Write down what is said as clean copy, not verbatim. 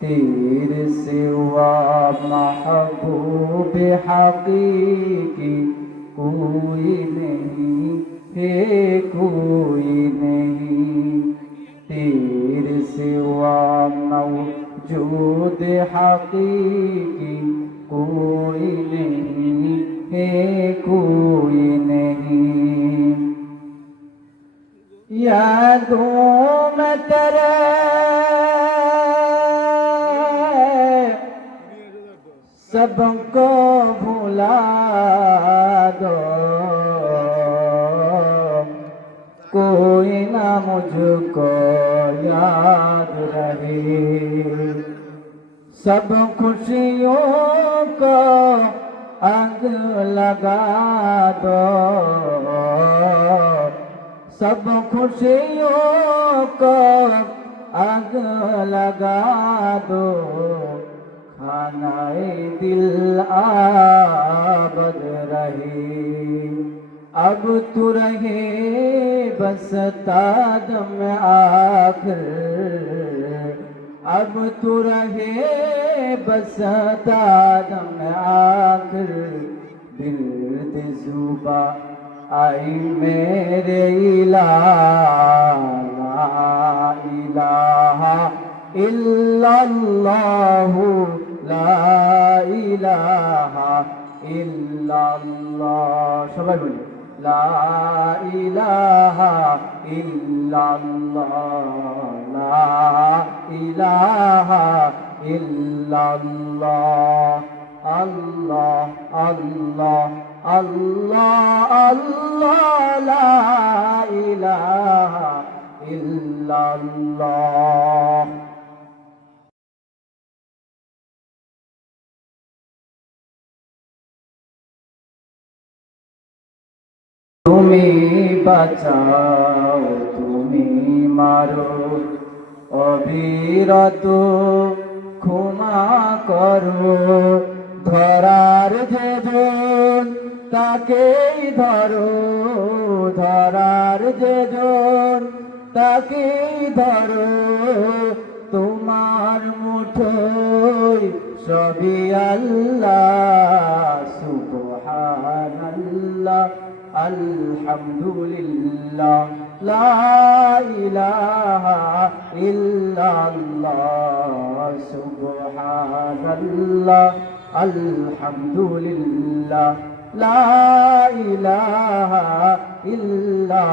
तेरे सिवा महबूब हकीकी कोई नहीं है, कोई नहीं। तेरे सिवा मौजूद हकीकी कोई नहीं है, कोई नहीं। यादों में तेरे सबको भुला दो, कोई ना मुझको याद रहे। सब खुशियों को आग लगा दो, सब खुशियों को आग लगा दो। खानाए दिल आबद रहे, अब तू रहे बस तादम आखिर। अब तू रहे बस तादम आखिर। बिर्द जुबा आई मेरे इलाहा, ला इलाहा इल्लल्लाहु, ला इलाहा इल्लल्लाह। সবাই বলি লা ইলাহা ইল্লাল্লাহ, লা ইলাহা ইল্লাল্লাহ। আল্লাহ আল্লাহ আল্লাহ আল্লাহ, লা ইলাহা ইল্লাল্লাহ। তুমি বাঁচাও, তুমি মারো, অবিরত ক্ষমা করো। ধরার যেজন তাকেই ধরো, ধরার যেজন তাকেই ধরো। তোমার মুঠোয় সবই আল্লাহ, সুবহানাল্লাহ আলহামদুলিল্লাহ, লা ইলাহা ইল্লাল্লাহ, সুবহানাল্লাহ আলহামদুলিল্লাহ, লা ইলাহা ইল্লাল্লাহ।